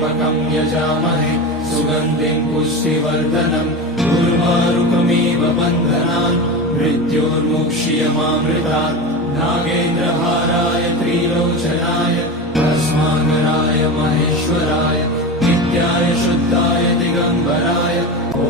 त्र्यम्बकं यजामहे सुगन्धिं पुष्टिवर्धनम् उर्वारुकमिव बन्धनान् मृत्योर्मुक्ष्यमामृतात् नागेन्द्रहाराय त्रिलोचनाय भस्माङ्गराय महेश्वराय नित्याय शुद्धाय दिगम्बराय ॐ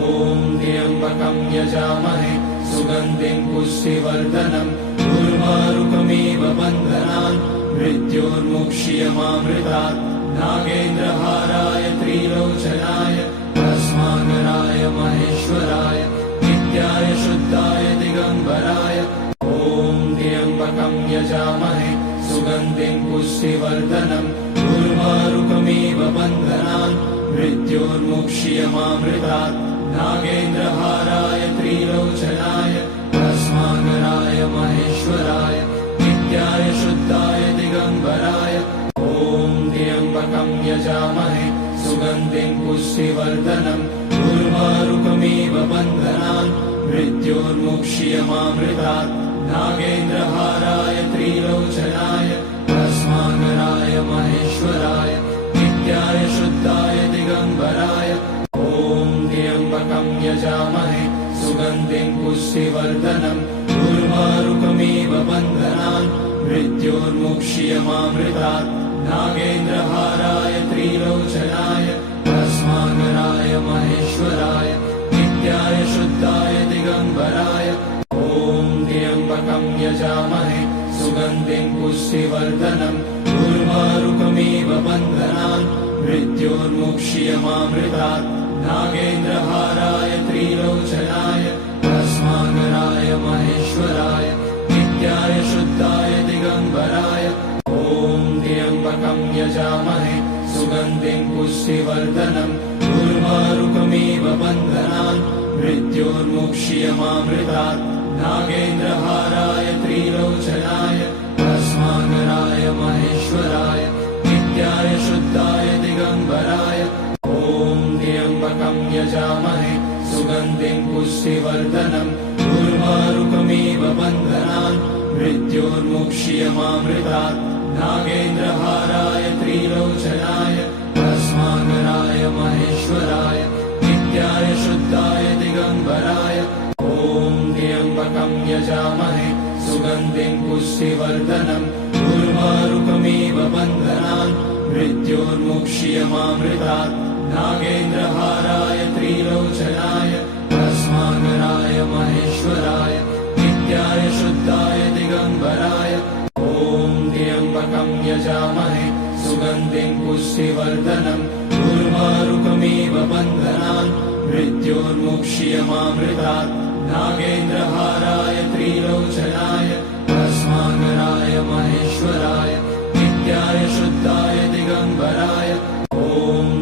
त्र्यम्बकं यजामहे सुगन्धिं पुष्टिवर्धनम् उर्वारुकमिव बन्धनान् मृत्योर्मुक्ष्यमामृतात् नागेन्द्रहाराय त्रिलोचनाय भस्माङ्गराय महेश्वराय नित्याय शुद्धाय दिगम्बराय ॐ त्र्यम्बकं यजामहे सुगन्धिं पुष्टिवर्धनम् उर्वारुकमिव बन्धनान् मृत्योर्मुक्ष्यमामृतात् नागेन्द्रहाराय त्रिलोचनाय भस्माङ्गराय महेश्वराय नित्याय शुद्धाय दिगम्बराय ॐ त्र्यम्बकं यजामहे सुगन्धिं पुष्टिवर्धनम् उर्वारुकमिव बन्धनान् मृत्योर्मुक्ष्यमामृतात् नागेन्द्रहाराय त्रिलोचनाय भस्माङ्गराय महेश्वराय नित्याय शुद्धाय दिगम्बराय ॐ त्र्यम्बकं यजामहे सुगन्धिं पुष्टिवर्धनम् उर्वारुकमिव बन्धनान् मृत्योर्मुक्ष्यमामृतात् नागेन्द्रहाराय त्रिलोचनाय भस्माङ्गराय महेश्वराय नित्याय शुद्धाय दिगम्बराय ॐ त्र्यम्बकं यजामहे सुगन्धिं पुष्टिवर्धनम् उर्वारुकमिव बन्धनान् मृत्योर्मुक्ष्यमामृतात् नागेन्द्रहाराय त्रिलोचनाय भस्माङ्गराय महेश्वराय नित्याय शुद्धाय दिगम्बराय ॐ त्र्यम्बकं यजामहे सुगन्धिं पुष्टिवर्धनम् उर्वारुकमिव बन्धनान् मृत्योर्मुक्ष्यमामृतात् नागेन्द्रहाराय त्रिलोचनाय भस्माङ्गराय महेश्वराय नित्याय शुद्धाय दिगम्बराय ॐ त्र्यम्बकं यजामहे सुगन्धिं पुष्टिवर्धनम् उर्वारुकमिव बन्धनान् मृत्योर्मुक्ष्यमामृतात् नागेन्द्रहाराय त्रिलोचनाय भस्माङ्गराय महेश्वराय नित्याय शुद्धाय दिगम्बराय ॐ त्र्यम्बकं यजामहे सुगन्धिं पुष्टिवर्धनम् उर्वारुकमिव बन्धनान् मृत्योर्मुक्ष्यमामृतात् नागेन्द्रहाराय त्रिलोचनाय भस्माङ्गराय महेश्वराय नित्याय शुद्धाय दिगम्बराय ॐ त्र्यम्बकं यजामहे सुगन्धिं पुष्टिवर्धनम् उर्वारुकमिव बन्धनान् मृत्योर्मुक्ष्यमामृतात् नागेन्द्रहाराय त्रिलोचनाय भस्माङ्गराय महेश्वराय नित्याय शुद्धाय दिगम्बराय ॐ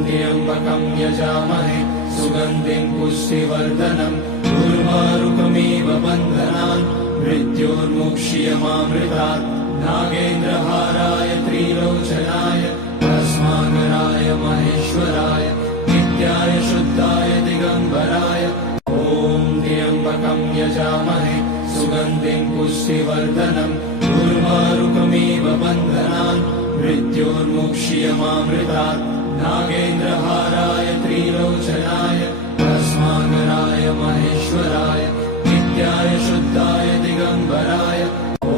त्र्यम्बकं यजामहे सुगन्धिं पुष्टिवर्धनम् उर्वारुकमिव बन्धनान् मृत्योर्मुक्ष्यमामृतात् नागेन्द्रहाराय त्रिलोचनाय भस्माङ्गराय महेश्वराय नित्याय शुद्धाय दिगम्बराय ॐ त्र्यम्बकं यजामहे सुगन्धिं पुष्टिवर्धनम् उर्वारुकमिव बन्धनान् मृत्योर्मुक्ष्यमामृतात् नागेन्द्रहाराय त्रिलोचनाय भस्माङ्गराय महेश्वराय नित्याय शुद्धाय दिगम्बराय ॐ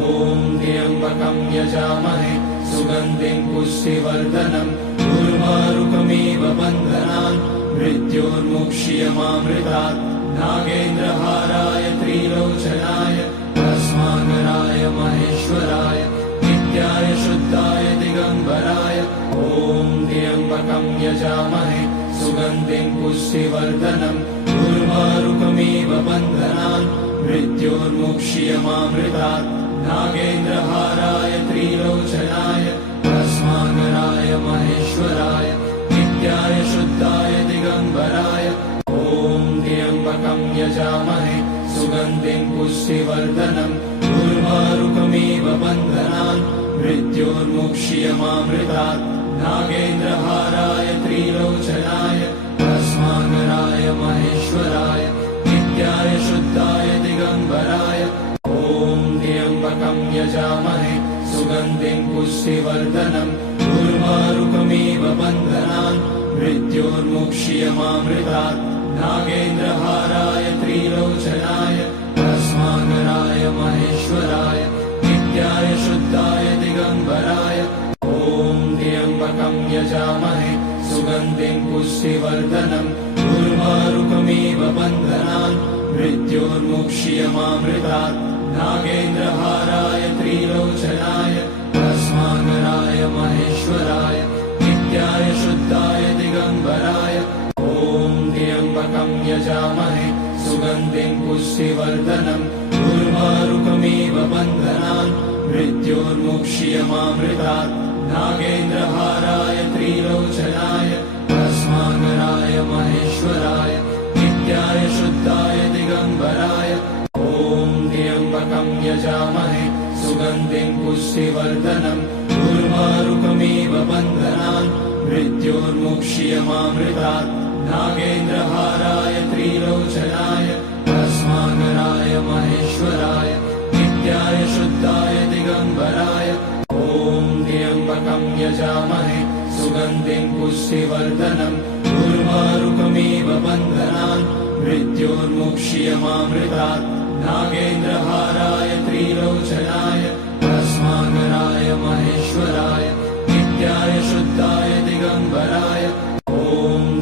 त्र्यम्बकं यजामहे सुगन्धिं पुष्टिवर्धनम् उर्वारुकमिव बन्धनान् मृत्योर्मुक्ष्यमामृतात् नागेन्द्रहाराय त्रिलोचनाय भस्माङ्गराय महेश्वराय नित्याय शुद्धाय दिगम्बराय ॐ त्र्यम्बकं यजामहे सुगन्धिं पुष्टिवर्धनम् उर्वारुकमिव बन्धनान् मृत्योर्मुक्ष्यमामृतात् नागेन्द्रहाराय त्रिलोचनाय भस्माङ्गराय महेश्वराय नित्याय शुद्धाय दिगम्बराय ॐ त्र्यम्बकं यजामहे सुगन्धिं पुष्टिवर्धनम् उर्वारुकमिव बन्धनान् मृत्योर्मुक्ष्यमामृतात् नागेन्द्रहाराय त्रिलोचनाय भस्माङ्गराय महेश्वराय नित्याय शुद्धाय दिगम्बराय ॐ त्र्यम्बकं यजामहे सुगन्धिं पुष्टिवर्धनम् उर्वारुकमिव बन्धनान् त्रिलोक्ष्यमामृतात् नागेन्द्रहाराय त्रिलोचनाय भस्माङ्गराय महेश्वराय नित्याय शुद्धाय दिगम्बराय ॐ त्र्यम्बकं यजामहे सुगन्धिं पुष्टिवर्धनम् उर्वारुकमिव बन्धनान् मृत्योर्मुक्ष्यमामृतात् नागेन्द्रहाराय त्रिलोचनाय भस्माङ्गराय महेश्वराय नित्याय शुद्धाय दिगम्बराय ॐ त्र्यम्बकं यजामहे सुगन्धिं पुष्टिवर्धनम् उर्वारुकमिव बन्धनान् मृत्योर्मुक्ष्यमामृतात् नागेन्द्रहाराय त्रिलोचनाय भस्माङ्गराय महेश्वराय नित्याय शुद्धाय दिगम्बराय ॐ त्र्यम्बकं यजामहे सुगन्धिं पुष्टिवर्धनम् उर्वारुकमिव बन्धनान् मृत्योर्मुक्ष्यमामृतात् नागेन्द्रहाराय त्रिलोचनाय भस्माङ्गराय महेश्वराय नित्याय शुद्धाय दिगम्बराय ॐ त्र्यम्बकं यजामहे सुगन्धिं पुष्टिवर्धनम् उर्वारुकमिव बन्धनान् मृत्योर्मुक्ष्यमामृतात् नागेन्द्रहाराय त्रिलोचनाय भस्माङ्गराय महेश्वराय नित्याय शुद्धाय दिगम्बराय ॐ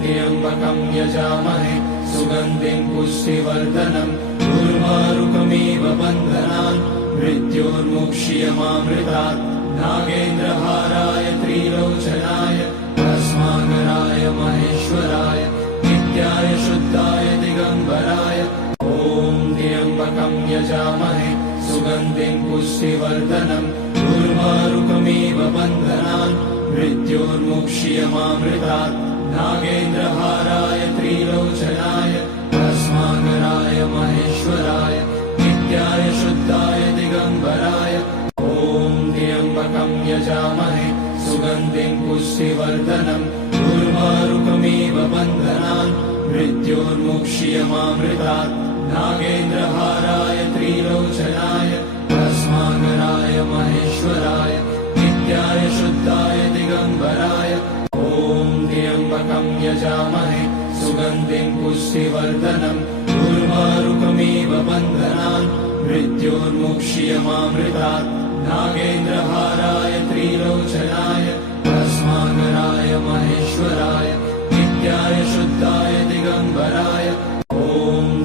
त्र्यम्बकं यजामहे सुगन्धिं पुष्टिवर्धनम् उर्वारुकमिव बन्धनान् मृत्योर्मुक्ष्यमामृतात् नागेन्द्रहाराय त्रिलोचनाय भस्माङ्गराय महेश्वराय नित्याय शुद्धाय दिगम्बराय ॐ त्र्यम्बकं यजामहे सुगन्धिं पुष्टिवर्धनम् उर्वारुकमिव बन्धनान् मृत्योर्मुक्ष्यमामृतात् नागेन्द्रहाराय त्रिलोचनाय भस्माङ्गराय महेश्वराय नित्याय शुद्धाय दिगम्बराय ॐ त्र्यम्बकं यजामहे सुगन्धिं पुष्टिवर्धनम् उर्वारुकमिव बन्धनान् मृत्योर्मुक्ष्यमामृतात् नागेन्द्रहाराय त्रिलोचनाय भस्माङ्गराय महेश्वराय नित्याय शुद्धाय दिगम्बराय ॐ त्र्यम्बकं यजामहे सुगन्धिं पुष्टिवर्धनम् उर्वारुकमिव बन्धनान् मृत्योर्मुक्ष्यमामृतात् नागेन्द्रहाराय त्रिलोचनाय भस्माङ्गराय महेश्वराय नित्याय शुद्धाय दिगम्बराय ॐ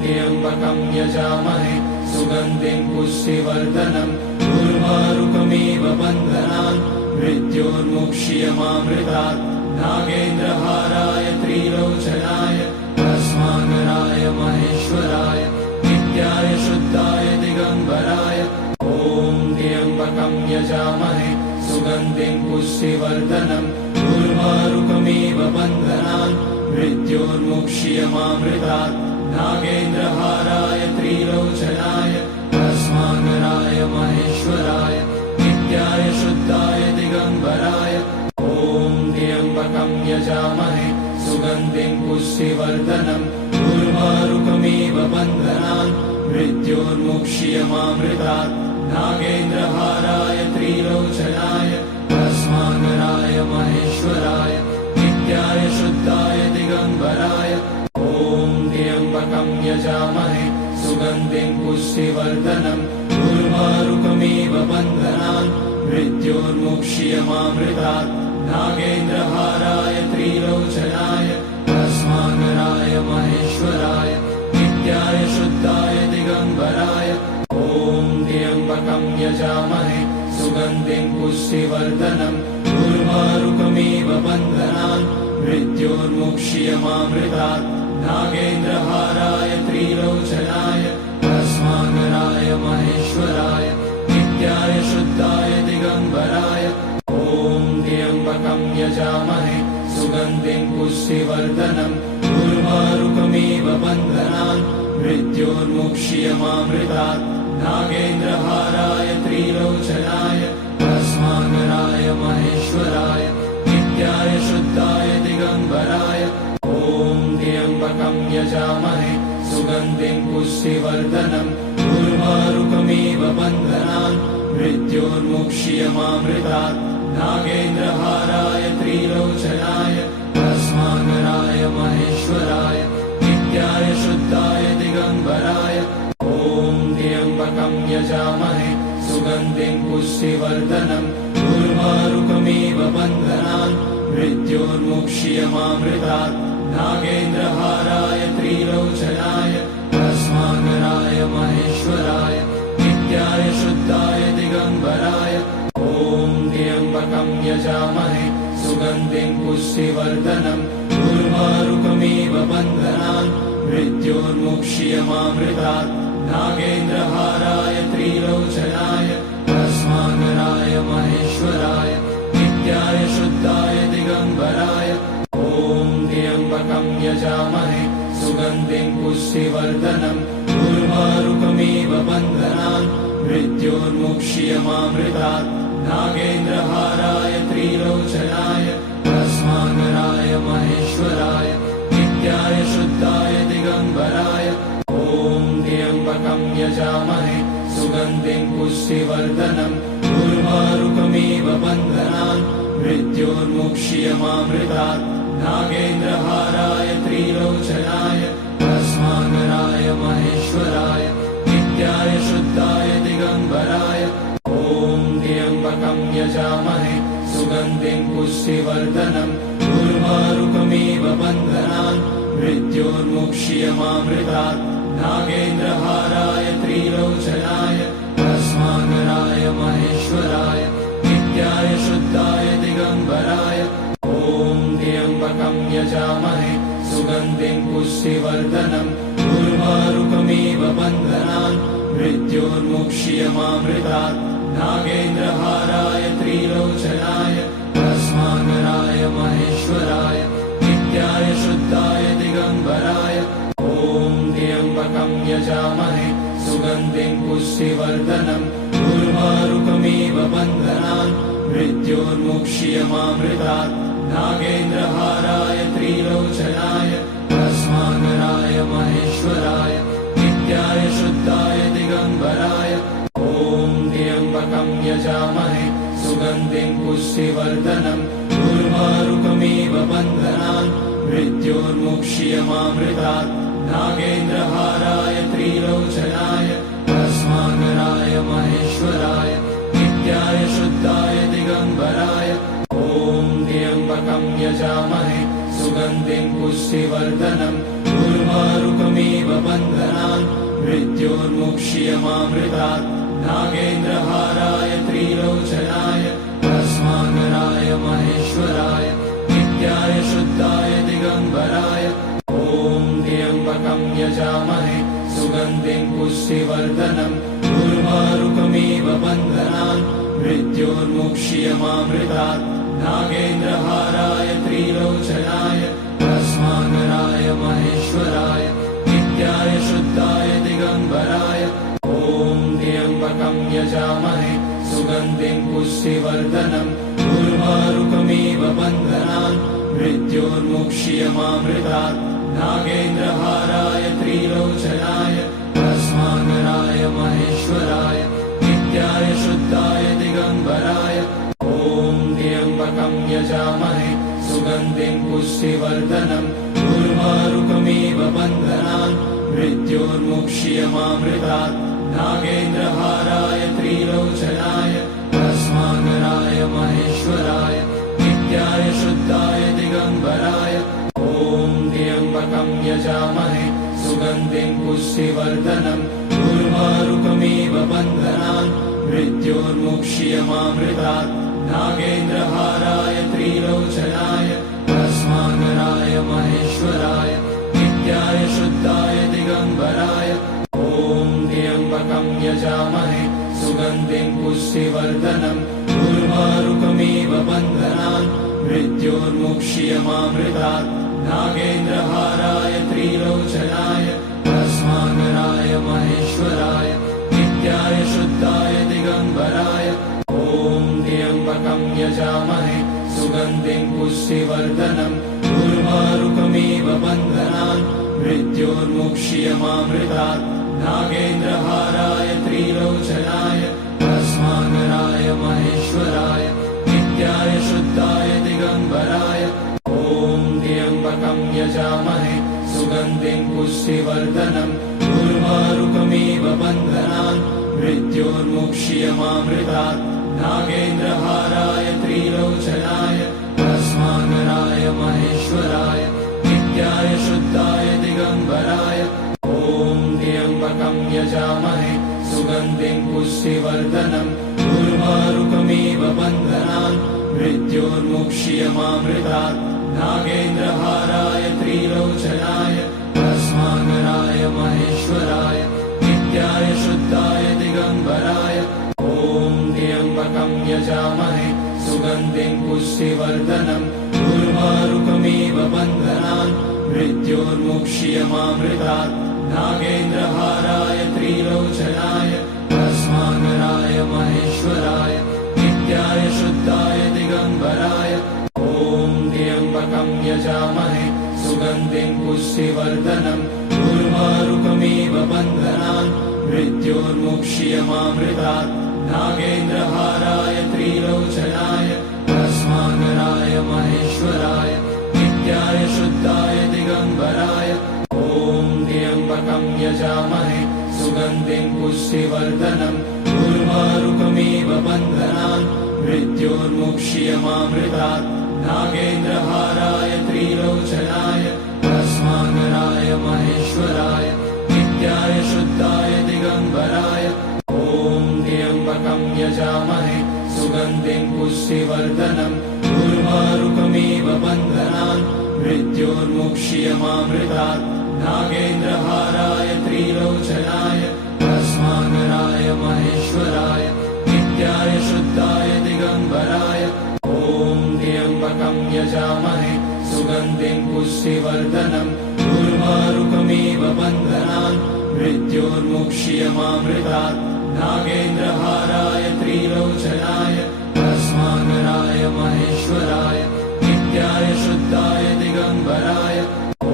त्र्यम्बकं यजामहे सुगन्धिं पुष्टिवर्धनम् उर्वारुकमिव बन्धनान् मृत्योर्मुक्ष्यमामृतात् नागेन्द्रहाराय त्रिलोचनाय भस्माङ्गराय महेश्वराय नित्याय शुद्धाय दिगम्बराय ॐ त्र्यम्बकं यजामहे सुगन्धिं पुष्टिवर्धनम् उर्वारुकमिव बन्धनान् मृत्योर्मुक्ष्यमामृतात् नागेन्द्रहाराय त्रिलोचनाय भस्माङ्गराय महेश्वराय नित्याय शुद्धाय दिगम्बराय ॐ त्र्यम्बकं यजामहे सुगन्धिं पुष्टिवर्धनम् उर्वारुकमिव बन्धनान् मृत्योर्मुक्ष्यमामृतात् नागेन्द्रहाराय त्रिलोचनाय भस्माङ्गराय महेश्वराय नित्याय शुद्धाय दिगम्बराय ॐ त्र्यम्बकं यजामहे सुगन्धिं पुष्टिवर्धनम् उर्वारुकमिव बन्धनान् मृत्योर्मुक्ष्यमामृतात् नागेन्द्रहाराय त्रिलोचनाय भस्माङ्गराय महेश्वराय नित्याय शुद्धाय दिगम्बराय ॐ त्र्यम्बकं यजामहे सुगन्धिं पुष्टिवर्धनम् उर्वारुकमिव बन्धनान् मृत्योर्मुक्ष्यमामृतात् नागेन्द्रहाराय त्रिलोचनाय भस्माङ्गराय महेश्वराय नित्याय शुद्धाय दिगम्बराय ॐ त्र्यम्बकं यजामहे सुगन्धिं पुष्टिवर्धनम् उर्वारुकमिव बन्धनान् मृत्योर्मुक्ष्यमामृतात् नागेन्द्रहाराय त्रिलोचनाय भस्माङ्गराय महेश्वराय नित्याय शुद्धाय दिगम्बराय ॐ त्र्यम्बकं यजामहे सुगन्धिं पुष्टिवर्धनम् उर्वारुकमिव बन्धनान् मृत्योर्मुक्ष्यमामृतात् नागेन्द्रहाराय त्रिलोचनाय भस्माङ्गराय महेश्वराय पुष्टिवर्धनम् उर्वारुकमिव बन्धनान् मृत्योर्मुक्ष्यमामृतात् नागेन्द्रहाराय त्रिलोचनाय भस्माङ्गराय महेश्वराय नित्याय शुद्धाय दिगम्बराय ॐ त्र्यम्बकं यजामहे सुगन्धिं पुष्टिवर्धनम् उर्वारुकमिव बन्धनान् मृत्योर्मुक्ष्यमामृतात् नागेन्द्रहाराय त्रिलोचनाय भस्माङ्गराय महेश्वराय नित्याय शुद्धाय दिगम्बराय ॐ त्र्यम्बकं यजामहे सुगन्धिं पुष्टिवर्धनम् उर्वारुकमिव बन्धनान् मृत्योर्मुक्ष्यमामृतात् नागेन्द्रहाराय त्रिलोचनाय भस्माङ्गराय महेश्वराय नित्याय शुद्धाय दिगम्बराय ॐ त्र्यम्बकं यजामहे सुगन्धिं पुष्टिवर्धनम् उर्वारुकमिव बन्धनान् मृत्योर्मुक्ष्यमामृतात् नागेन्द्रहाराय त्रिलोचनाय भस्माङ्गराय महेश्वराय नित्याय शुद्धाय दिगम्बराय ॐ त्र्यम्बकं यजामहे सुगन्धिं पुष्टिवर्धनम् उर्वारुकमिव बन्धनान् मृत्योर्मुक्ष्यमामृतात् नागेन्द्रहाराय त्रिलोचनाय भस्माङ्गराय महेश्वराय नित्याय शुद्धाय दिगम्बराय ॐ त्र्यम्बकं यजामहे सुगन्धिं पुष्टिवर्धनम् उर्वारुकमिव बन्धनान् मृत्योर्मुक्ष्यमामृतात् नागेन्द्रहाराय त्रिलोचनाय भस्माङ्गराय महेश्वराय नित्याय शुद्धाय दिगम्बराय ॐ त्र्यम्बकं यजामहे सुगन्धिं पुष्टिवर्धनम् उर्वारुकमिव बन्धनान् मृत्योर्मुक्ष्यमामृतात् नागेन्द्रहाराय त्रिलोचनाय भस्माङ्गराय महेश्वराय नित्याय शुद्धाय दिगम्बराय ॐ त्र्यम्बकं यजामहे सुगन्धिं पुष्टिवर्धनम् उर्वारुकमिव बन्धनान् मृत्योर्मुक्ष्यमामृतात् नागेन्द्रहाराय त्रिलोचनाय भस्माङ्गराय महेश्वराय नित्याय शुद्धाय दिगम्बराय ॐ त्र्यम्बकं यजामहे सुगन्धिं पुष्टिवर्धनम् उर्वारुकमिव बन्धनान् मृत्योर्मुक्ष्यमामृतात् नागेन्द्रहाराय त्रिलोचनाय भस्माङ्गराय महेश्वराय नित्याय शुद्धाय दिगम्बराय ॐ त्र्यम्बकं यजामहे सुगन्धिं पुष्टिवर्धनम् उर्वारुकमिव बन्धनान् मृत्योर्मुक्ष्यमामृतात् नागेन्द्रहाराय त्रिलोचनाय भस्माङ्गराय महेश्वराय नित्याय शुद्धाय दिगम्बराय ॐ त्र्यम्बकं यजामहे सुगन्धिं पुष्टिवर्धनम् उर्वारुकमिव बन्धनान् मृत्योर्मुक्ष्यमामृतात् नागेन्द्रहाराय त्रिलोचनाय भस्माङ्गराय महेश्वराय नित्याय शुद्धाय दिगम्बराय ॐ त्र्यम्बकं यजामहे सुगन्धिं पुष्टिवर्धनम् उर्वारुकमिव बन्धनान् मृत्योर्मुक्ष्यमामृतात् नागेन्द्रहाराय त्रिलोचनाय भस्माङ्गराय महेश्वराय नित्याय शुद्धाय दिगम्बराय ॐ त्र्यम्बकं यजामहे सुगन्धिं पुष्टिवर्धनम् उर्वारुकमिव बन्धनान् मृत्योर्मुक्ष्यमामृतात् नागेन्द्रहाराय त्रिलोचनाय भस्माङ्गराय महेश्वराय नित्याय शुद्धाय दिगम्बराय ॐ त्र्यम्बकं यजामहे सुगन्धिं पुष्टिवर्धनम् उर्वारुकमिव बन्धनान् मृत्योर्मुक्ष्यमामृतात् नागेन्द्रहाराय त्रिलोचनाय भस्माङ्गराय महेश्वराय नित्याय शुद्धाय दिगम्बराय ॐ त्र्यम्बकं यजामहे सुगन्धिं पुष्टिवर्धनम् उर्वारुकमिव बन्धनान् मृत्योर्मुक्ष्यमामृतात् नागेन्द्रहाराय त्रिलोचनाय भस्माङ्गराय महेश्वराय नित्याय शुद्धाय दिगम्बराय ॐ त्र्यम्बकं यजामहे सुगन्धिं पुष्टिवर्धनम् उर्वारुकमिव बन्धनान् मृत्योर्मुक्ष्यमामृतात् नागेन्द्रहाराय त्रिलोचनाय भस्माङ्गराय महेश्वराय नित्याय शुद्धाय दिगम्बराय ॐ त्र्यम्बकं यजामहे सुगन्धिं पुष्टिवर्धनम् उर्वारुकमिव बन्धनान् मृत्योर्मुक्ष्यमामृतात् नागेन्द्रहाराय त्रिलोचनाय भस्माङ्गराय महेश्वराय नित्याय शुद्धाय दिगम्बराय ॐ त्र्यम्बकं यजामहे सुगन्धिं पुष्टिवर्धनम् उर्वारुकमिव बन्धनान् मृत्योर्मुक्ष्यमामृतात् नागेन्द्रहाराय त्रिलोचनाय भस्माङ्गराय महेश्वराय नित्याय शुद्धाय दिगम्बराय ॐ त्र्यम्बकं यजामहे सुगन्धिं पुष्टिवर्धनम् उर्वारुकमिव बन्धनान् मृत्योर्मुक्ष्यमामृतात् नागेन्द्रहाराय त्रिलोचनाय भस्माङ्गराय महेश्वराय नित्याय शुद्धाय दिगम्बराय ॐ त्र्यम्बकं यजामहे सुगन्धिं पुष्टिवर्धनम् उर्वारुकमिव बन्धनान् मृत्योर्मुक्ष्यमामृतात् नागेन्द्रहाराय त्रिलोचनाय भस्माङ्गराय महेश्वराय नित्याय शुद्धाय दिगम्बराय ॐ त्र्यम्बकं यजामहे सुगन्धिं पुष्टिवर्धनम् उर्वारुकमिव बन्धनान् मृत्योर्मुक्ष्यमामृतात् नागेन्द्रहाराय त्रिलोचनाय भस्माङ्गराय महेश्वराय नित्याय शुद्धाय दिगम्बराय ॐ त्र्यम्बकं यजामहे सुगन्धिं पुष्टिवर्धनम् उर्वारुकमिव बन्धनान् मृत्योर्मुक्ष्यमामृतात् नागेन्द्रहाराय त्रिलोचनाय भस्माङ्गराय महेश्वराय नित्याय शुद्धाय दिगम्बराय ॐ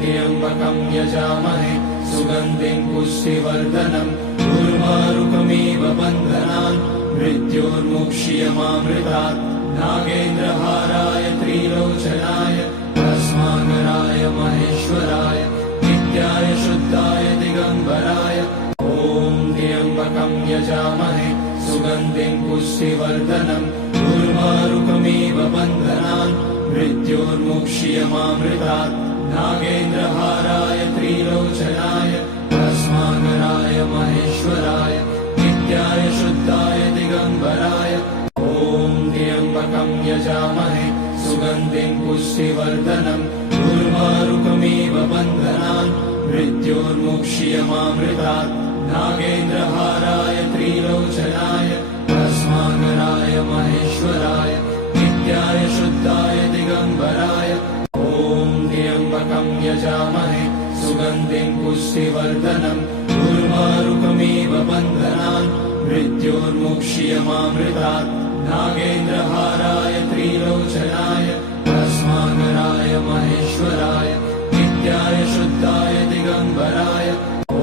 त्र्यम्बकं यजामहे सुगन्धिं पुष्टिवर्धनम् उर्वारुकमिव बन्धनान् मृत्योर्मुक्ष्यमामृतात् नागेन्द्रहाराय त्रिलोचनाय भस्माङ्गराय महेश्वराय नित्याय शुद्धाय दिगम्बराय ॐ त्र्यम्बकं यजामहे सुगन्धिं पुष्टिवर्धनम् उर्वारुकमिव बन्धनान् मृत्योर्मुक्ष्यमामृतात् नागेन्द्रहाराय त्रिलोचनाय भस्माङ्गराय महेश्वराय नित्याय शुद्धाय दिगम्बराय ॐ त्र्यम्बकं यजामहे सुगन्धिं पुष्टिवर्धनम् उर्वारुकमिव बन्धनान् मृत्योर्मुक्ष्यमामृतात् नागेन्द्रहाराय त्रिलोचनाय भस्माङ्गराय महेश्वराय नित्याय शुद्धाय दिगम्बराय ॐ त्र्यम्बकं यजामहे सुगन्धिं पुष्टिवर्धनम् उर्वारुकमिव बन्धनान् मृत्योर्मुक्ष्यमामृतात् नागेन्द्रहाराय त्रिलोचनाय भस्माङ्गराय महेश्वराय नित्याय शुद्धाय दिगम्बराय ॐ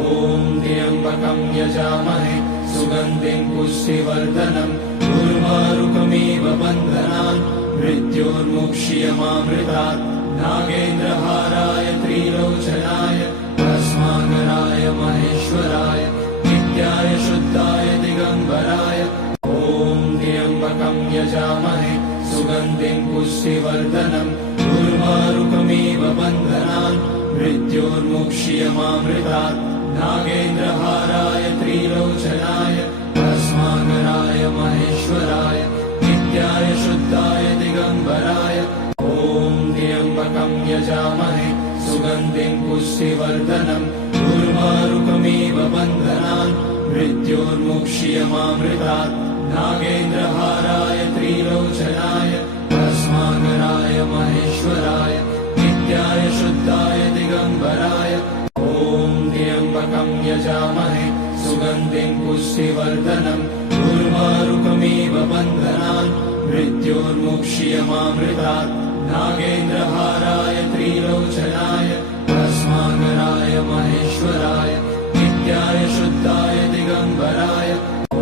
त्र्यम्बकं यजामहे सुगन्धिं पुष्टिवर्धनम् उर्वारुकमिव बन्धनान् मृत्योर्मुक्ष्यमामृतात् नागेन्द्रहाराय त्रिलोचनाय भस्माङ्गराय महेश्वराय नित्याय शुद्धाय दिगम्बराय ॐ त्र्यम्बकं यजामहे सुगन्धिं पुष्टिवर्धनम् उर्वारुकमिव बन्धनान् मृत्योर्मुक्ष्यमामृतात् नागेन्द्रहाराय त्रिलोचनाय भस्माङ्गराय महेश्वराय नित्याय शुद्धाय दिगम्बराय ॐ त्र्यम्बकं यजामहे सुगन्धिं पुष्टिवर्धनम् उर्वारुकमिव बन्धनान् मृत्योर्मुक्ष्यमामृतात् नागेन्द्रहाराय त्रिलोचनाय भस्माङ्गराय महेश्वराय नित्याय शुद्धाय दिगम्बराय ॐ त्र्यम्बकं यजामहे सुगन्धिं पुष्टिवर्धनम् उर्वारुकमिव बन्धनान् मृत्योर्मुक्ष्यमामृतात् नागेन्द्रहाराय त्रिलोचनाय भस्माङ्गराय महेश्वराय नित्याय शुद्धाय दिगम्बराय ॐ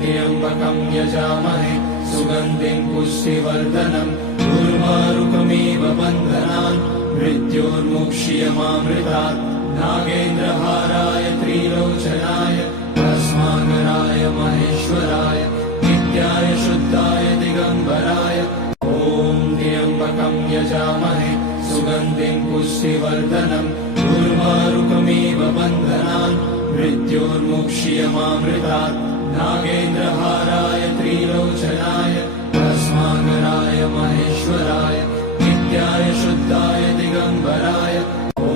त्र्यम्बकं यजामहे सुगन्धिं पुष्टिवर्धनम् उर्वारुकमिव बन्धनान् मृत्योर्मुक्ष्यमामृतात् नागेन्द्रहाराय त्रिलोचनाय भस्माङ्गराय महेश्वराय नित्याय नित्याय शुद्धाय दिगंबराय ॐ त्र्यंबकं यजामहे सुगन्धिं पुष्टिवर्धनम् उर्वारुकमिव बन्धनान् मृत्योर्मुक्ष्यमामृतात् नागेन्द्रहाराय त्रिलोचनाय भस्माङ्गराय महेश्वराय नित्याय शुद्धाय दिगंबराय ॐ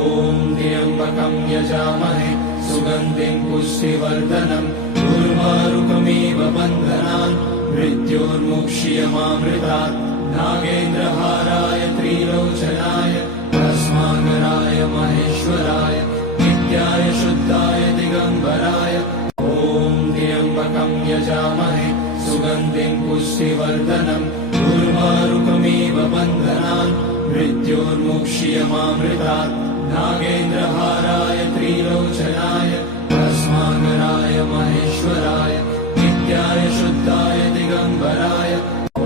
त्र्यंबकं यजामहे सुगन्धिं पुष्टिवर्धनम् उर्वारुकमिव बन्धनान् मृत्योर्मुक्ष्यमामृतात् नागेन्द्रहाराय त्रिलोचनाय भस्माङ्गराय महेश्वराय नित्याय शुद्धाय दिगंबराय ॐ त्र्यंबकं यजामहे सुगन्धिं पुष्टिवर्धनम् उर्वारुकमिव बन्धनान् मृत्योर्मुक्ष्यमामृतात् नागेन्द्रहाराय त्रिलोचनाय भस्माङ्गराय महेश्वराय नित्याय शुद्धाय दिगंबराय ॐ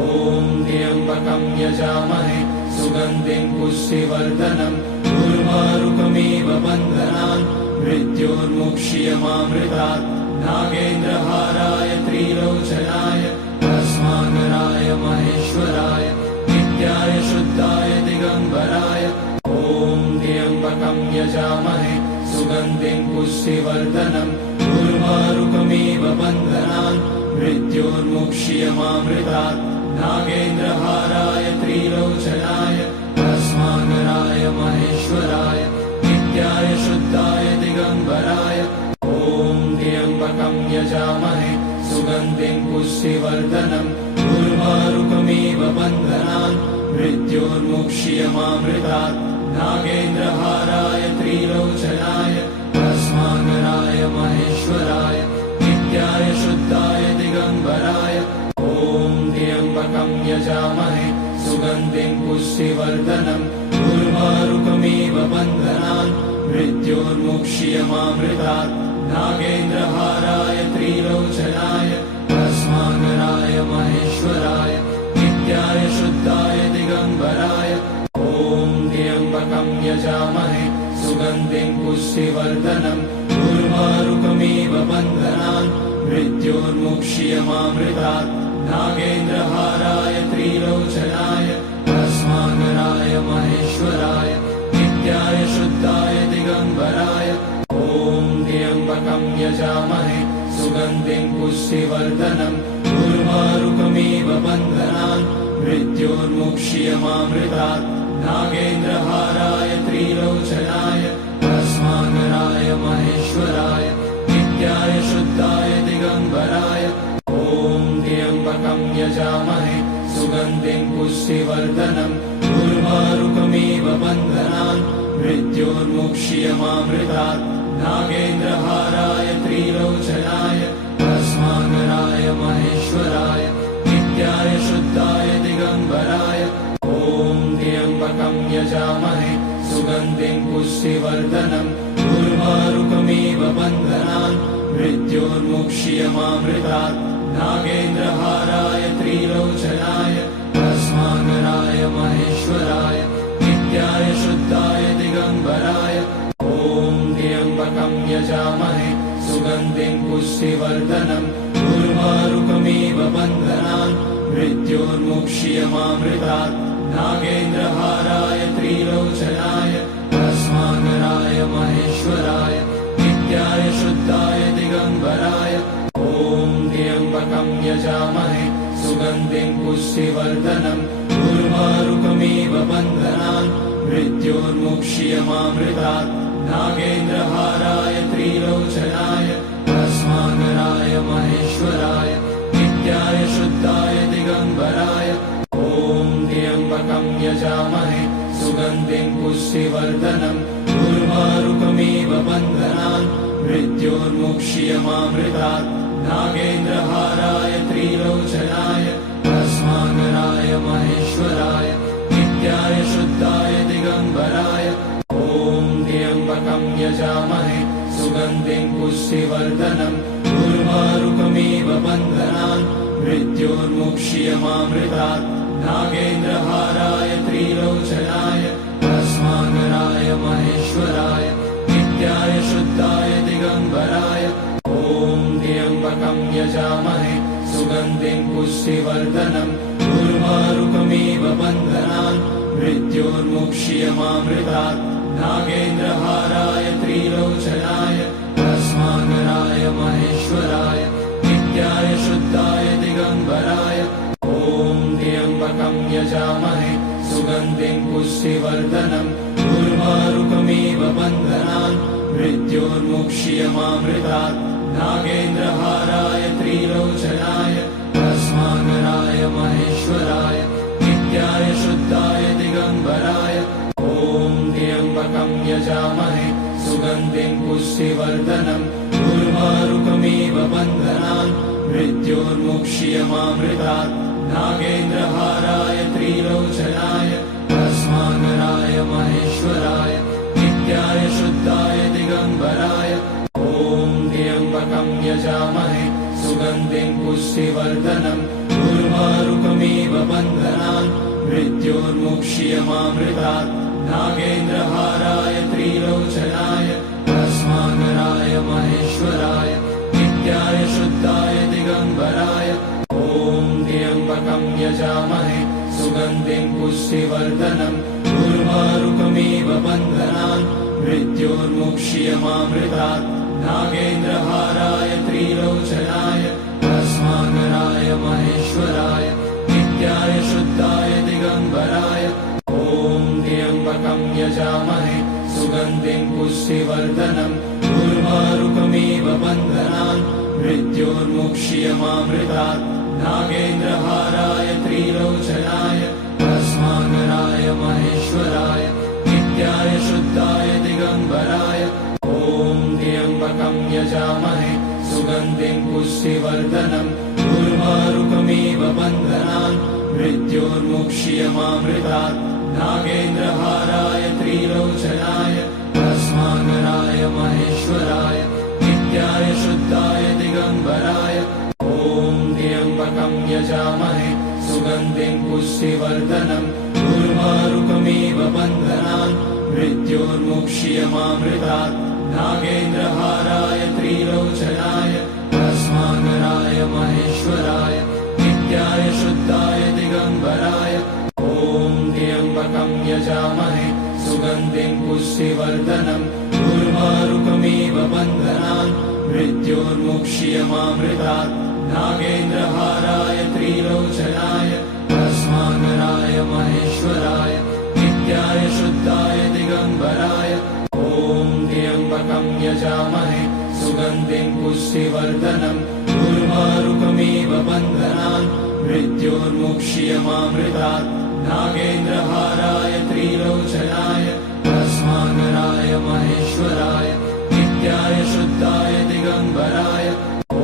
त्र्यंबकं यजामहे सुगन्धिं पुष्टिवर्धनम् उर्वारुकमिव बन्धनान् मृत्योर्मुक्ष्यमामृतात् नागेन्द्रहाराय त्रिलोचनाय भस्माङ्गराय महेश्वराय नित्याय शुद्धाय दिगंबराय ॐ त्र्यंबकं यजामहे सुगन्धिं पुष्टिवर्धनम् उर्वारुकमिव बन्धनान् मृत्योर्मुक्ष्यमामृतात् नागेन्द्रहाराय त्रिलोचनाय भस्माङ्गराय महेश्वराय नित्याय शुद्धाय दिगंबराय ॐ त्र्यंबकं यजामहे सुगन्धिं पुष्टिवर्धनम् उर्वारुकमिव बन्धनान् मृत्योर्मुक्ष्यमामृतात् नागेन्द्रहाराय त्रिलोचनाय भस्माङ्गराय महेश्वराय नित्याय शुद्धाय दिगंबराय ॐ त्र्यंबकं यजामहे सुगन्धिं पुष्टिवर्धनम् उर्वारुकमिव बन्धनान् मृत्योर्मुक्ष्यमामृतात् नागेन्द्रहाराय त्रिलोचनाय भस्माङ्गराय महेश्वराय नित्याय शुद्धाय दिगंबराय ॐ त्र्यंबकं यजामहे सुगन्धिं पुष्टिवर्धनम् उर्वारुकमिव बन्धनान् मृत्योर्मुक्ष्यमामृतात् नागेन्द्रहाराय त्रिलोचनाय भस्माङ्गराय महेश्वराय नित्याय शुद्धाय दिगंबराय ॐ त्र्यंबकं यजामहे सुगन्धिं पुष्टिवर्धनम् उर्वारुकमिव बन्धनान् मृत्योर्मुक्ष्यमामृतात् नागेन्द्रहाराय त्रिलोचनाय भस्माङ्गराय महेश्वराय नित्याय शुद्धाय दिगंबराय ॐ त्र्यंबकं यजामहे सुगन्धिं पुष्टिवर्धनम् उर्वारुकमिव बन्धनान् मृत्योर्मुक्ष्यमामृतात् नागेन्द्रहाराय त्रिलोचनाय भस्माङ्गराय महेश्वराय नित्याय शुद्धाय दिगंबराय ॐ त्र्यंबकं यजामहे सुगन्धिं पुष्टिवर्धनम् उर्वारुकमिव बन्धनान् मृत्योर्मुक्ष्यमामृतात् नागेन्द्रहाराय त्रिलोचनाय भस्माङ्गराय महेश्वराय नित्याय शुद्धाय दिगंबराय ॐ त्र्यंबकं यजामहे सुगन्धिं पुष्टिवर्धनम् उर्वारुकमिव बन्धनान् मृत्योर्मुक्ष्यमामृतात् नागेन्द्रहाराय त्रिलोचनाय भस्माङ्गराय महेश्वराय नित्याय शुद्धाय दिगंबराय ॐ त्र्यंबकं यजामहे सुगन्धिं पुष्टिवर्धनम् उर्वारुकमिव बन्धनान् मृत्योर्मुक्ष्यमामृतात् नागेन्द्रहाराय त्रिलोचनाय भस्माङ्गराय महेश्वराय नित्याय शुद्धाय दिगंबराय ॐ त्र्यंबकं यजामहे सुगन्धिं पुष्टिवर्धनम् उर्वारुकमिव बन्धनान् मृत्योर्मुक्ष्यमामृतात् नागेन्द्रहाराय त्रिलोचनाय भस्माङ्गराय महेश्वराय नित्याय शुद्धाय दिगंबराय ॐ त्र्यंबकं यजामहे सुगन्धिं पुष्टिवर्धनम् उर्वारुकमिव बन्धनान् मृत्योर्मुक्ष्यमामृतात् नागेन्द्रहाराय त्रिलोचनाय भस्माङ्गराय महेश्वराय नित्याय शुद्धाय दिगंबराय ॐ त्र्यंबकं यजामहे सुगन्धिं पुष्टिवर्धनम् उर्वारुकमिव बन्धनान् मृत्योर्मुक्ष्यमामृतात् नागेन्द्रहाराय त्रिलोचनाय भस्माङ्गराय महेश्वराय नित्याय शुद्धाय दिगम्बराय ॐ त्र्यम्बकं यजामहे सुगन्धिं पुष्टिवर्धनम् उर्वारुकमिव बन्धनान् मृत्योर्मुक्ष्यमामृतात् नागेन्द्रहाराय त्रिलोचनाय भस्माङ्गराय महेश्वराय नित्याय शुद्धाय दिगम्बराय ॐ त्र्यम्बकं यजामहे सुगन्धिं पुष्टिवर्धनम् उर्वारुकमिव बन्धनान् मृत्योर्मुक्ष्यमामृतात् नागेन्द्रहाराय त्रिलोचनाय भस्माङ्गराय महेश्वराय नित्याय शुद्धाय दिगम्बराय ॐ त्र्यम्बकं यजामहे सुगन्धिं पुष्टिवर्धनम् उर्वारुकमिव बन्धनान् मृत्योर्मुक्ष्यमामृतात् नागेन्द्रहाराय त्रिलोचनाय भस्माङ्गराय महेश्वराय नित्याय शुद्धाय दिगम्बराय ॐ त्र्यम्बकं यजामहे सुगन्धिं पुष्टिवर्धनम् उर्वारुकमिव बन्धनान् मृत्योर्मुक्ष्यमामृतात् नागेन्द्रहाराय त्रिलोचनाय भस्माङ्गराय महेश्वराय नित्याय शुद्धाय दिगम्बराय ॐ त्र्यम्बकं यजामहे सुगन्धिं पुष्टिवर्धनम् उर्वारुकमिव बन्धनान् मृत्योर्मुक्ष्यमामृतात् नागेन्द्रहाराय त्रिलोचनाय भस्माङ्गराय महेश्वराय नित्याय शुद्धाय दिगम्बराय ॐ त्र्यम्बकं यजामहे सुगन्धिं पुष्टिवर्धनम् उर्वारुकमिव बन्धनान् मृत्योर्मुक्ष्यमामृतात् नागेन्द्रहाराय त्रिलोचनाय भस्माङ्गराय महेश्वराय नित्याय शुद्धाय दिगम्बराय ॐ त्र्यम्बकं यजामहे सुगन्धिं पुष्टिवर्धनम् उर्वारुकमिव बन्धनान् मृत्योर्मुक्ष्यमामृतात् नागेन्द्रहाराय त्रिलोचनाय भस्माङ्गराय महेश्वराय नित्याय शुद्धाय दिगम्बराय ॐ त्र्यम्बकं यजामहे सुगन्धिं पुष्टिवर्धनम् उर्वारुकमिव बन्धनान् मृत्योर्मुक्ष्यमामृतात् नागेन्द्रहाराय त्रिलोचनाय भस्माङ्गराय महेश्वराय नित्याय शुद्धाय दिगम्बराय ॐ त्र्यम्बकं यजामहे सुगन्धिं पुष्टिवर्धनम् उर्वारुकमिव बन्धनान् मृत्योर्मुक्ष्यमामृतात् नागेन्द्रहाराय त्रिलोचनाय भस्माङ्गराय महेश्वराय नित्याय शुद्धाय दिगम्बराय ॐ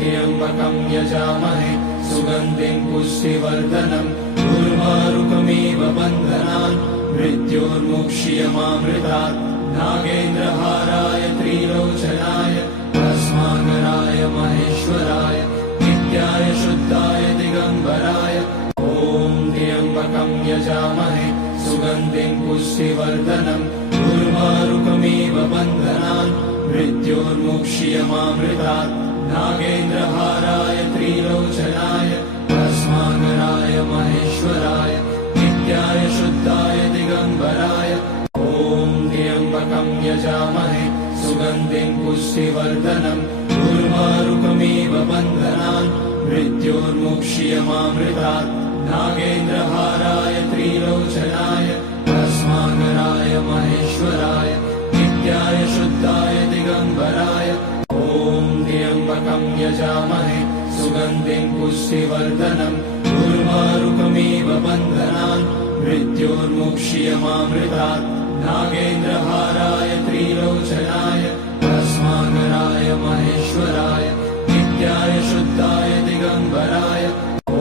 त्र्यम्बकं यजामहे सुगन्धिं पुष्टिवर्धनम् उर्वारुकमिव बन्धनान् मृत्योर्मुक्ष्यमामृतात् नागेन्द्रहाराय त्रिलोचनाय भस्माङ्गराय महेश्वराय नित्याय शुद्धाय दिगम्बराय ॐ त्र्यम्बकं यजामहे सुगन्धिं पुष्टिवर्धनम् उर्वारुकमिव बन्धनान् मृत्योर्मुक्ष्यमामृतात् नागेन्द्रहाराय त्रिलोचनाय भस्माङ्गराय महेश्वराय नित्याय शुद्धाय दिगम्बराय ॐ त्र्यम्बकं यजामहे सुगन्धिं पुष्टिवर्धनम् उर्वारुकमिव बन्धनान् मृत्योर्मुक्ष्यमामृतात् नागेन्द्रहाराय त्रिलोचनाय भस्माङ्गराय महेश्वराय नित्याय शुद्धाय दिगम्बराय ॐ त्र्यम्बकं यजामहे सुगन्धिं पुष्टिवर्धनम् उर्वारुकमिव बन्धनान् मृत्योर्मुक्ष्यमामृतात् नागेन्द्रहाराय त्रिलोचनाय भस्माङ्गराय महेश्वराय नित्याय शुद्धाय दिगम्बराय ॐ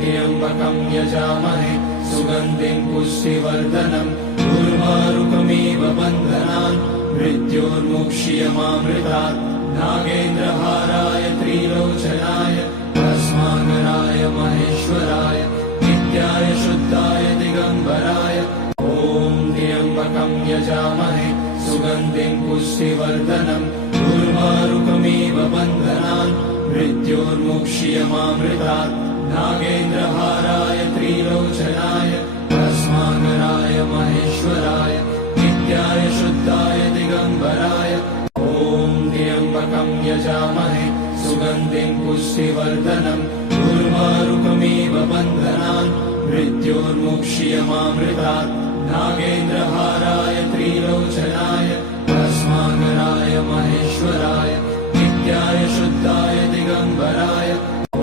त्र्यम्बकं यजामहे सुगन्धिं पुष्टिवर्धनम् उर्वारुकमिव बन्धनान् मृत्योर्मुक्ष्यमामृतात् नागेन्द्रहाराय त्रिलोचनाय भस्माङ्गराय महेश्वराय नित्याय शुद्धाय दिगम्बराय ॐ त्र्यम्बकं यजामहे सुगन्धिं पुष्टिवर्धनम् उर्वारुकमिव बन्धनान् मृत्योर्मुक्ष्यमामृतात् नागेन्द्रहाराय त्रिलोचनाय भस्माङ्गराय महेश्वराय नित्याय शुद्धाय दिगम्बराय ॐ त्र्यम्बकं यजामहे सुगन्धिं पुष्टिवर्धनम् उर्वारुकमिव बन्धनान् मृत्योर्मुक्ष्यमामृतात् नागेन्द्रहाराय त्रिलोचनाय भस्माङ्गराय महेश्वराय नित्याय शुद्धाय दिगम्बराय ॐ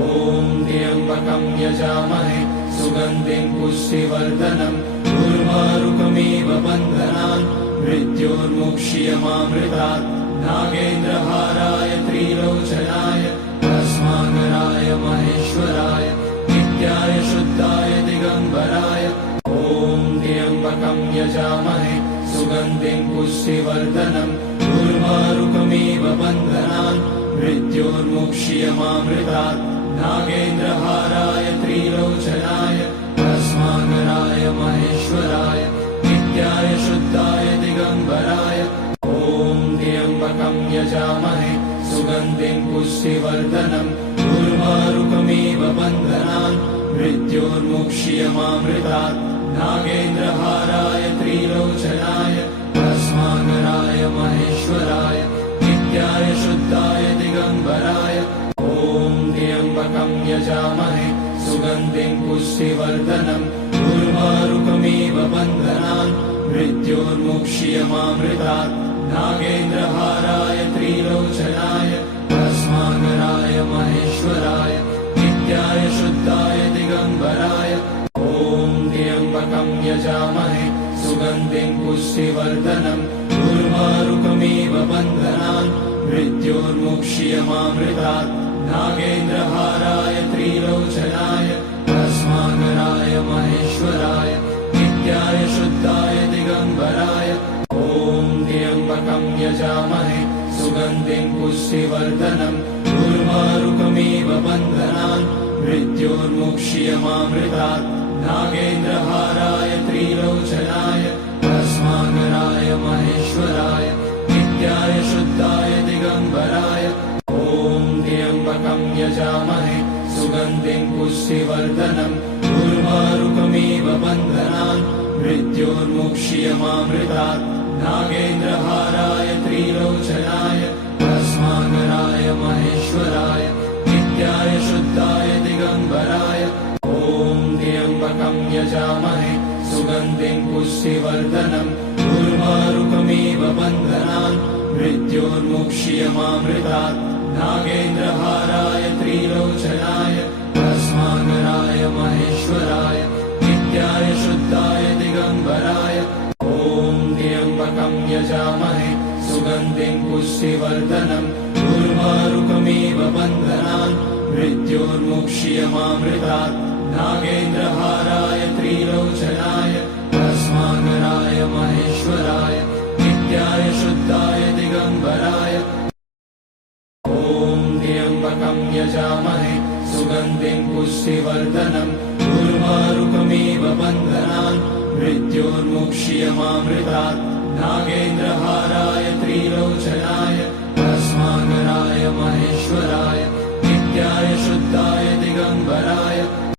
त्र्यम्बकं यजामहे सुगन्धिं पुष्टिवर्धनम् उर्वारुकमिव बन्धनान् मृत्योर्मुक्ष्यमामृतात् नागेन्द्रहाराय त्रिलोचनाय भस्माङ्गराय महेश्वराय नित्याय शुद्धाय दिगम्बराय ॐ त्र्यम्बकं यजामहे सुगन्धिं पुष्टिवर्धनम् उर्वारुकमिव बन्धनान् मृत्योर्मुक्ष्यमामृतात् नागेन्द्रहाराय त्रिलोचनाय भस्माङ्गराय महेश्वराय नित्याय शुद्धाय दिगम्बराय ॐ त्र्यम्बकं यजामहे सुगन्धिं पुष्टिवर्धनम् उर्वारुकमिव बन्धनान् मृत्योर्मुक्ष्यमामृतात् नागेन्द्रहाराय त्रिलोचनाय भस्माङ्गराय महेश्वराय नित्याय शुद्धाय दिगम्बराय ॐ त्र्यम्बकं यजामहे सुगन्धिं पुष्टिवर्धनम् उर्वारुकमिव बन्धनान् मृत्योर्मुक्ष्यमामृतात् नागेन्द्रहाराय त्रिलोचनाय भस्माङ्गराय महेश्वराय नित्याय शुद्धाय दिगम्बराय ॐ त्र्यम्बकं यजामहे सुगन्धिं पुष्टिवर्धनम् उर्वारुकमिव बन्धनान् मृत्योर्मुक्ष्यमामृतात् नागेन्द्रहाराय त्रिलोचनाय भस्माङ्गराय महेश्वराय नित्याय शुद्धाय दिगम्बराय ॐ त्र्यम्बकं यजामहे सुगन्धिं पुष्टिवर्धनम् उर्वारुकमिव बन्धनान् मृत्योर्मुक्ष्यमामृतात् नागेन्द्रहाराय त्रिलोचनाय भस्माङ्गराय महेश्वराय नित्याय शुद्धाय दिगम्बराय ॐ त्र्यम्बकं यजामहे सुगन्धिं पुष्टिवर्धनम् उर्वारुकमिव बन्धनान् मृत्योर्मुक्ष्यमामृतात् नागेन्द्रहाराय त्रिलोचनाय भस्माङ्गराय महेश्वराय नित्याय शुद्धाय दिगम्बराय ॐ त्र्यम्बकं यजामहे सुगन्धिं पुष्टिवर्धनम् उर्वारुकमिव बन्धनान् मृत्योर्मुक्ष्यमामृतात् नागेन्द्रहाराय त्रिलोचनाय भस्माङ्गराय महेश्वराय नित्याय शुद्धाय दिगम्बराय ॐ त्र्यम्बकं यजामहे सुगन्धिं पुष्टिवर्धनम् उर्वारुकमिव बन्धनान् मृत्योर्मुक्ष्यमामृतात् नागेन्द्रहाराय त्रिलोचनाय भस्माङ्गराय महेश्वराय नित्याय शुद्धाय दिगम्बराय ॐ त्र्यम्बकं यजामहे सुगन्धिं पुष्टिवर्धनम् उर्वारुकमिव बन्धनान् मृत्योर्मुक्ष्यमामृतात् नागेन्द्रहाराय त्रिलोचनाय भस्माङ्गराय महेश्वराय नित्याय शुद्धाय दिगम्बराय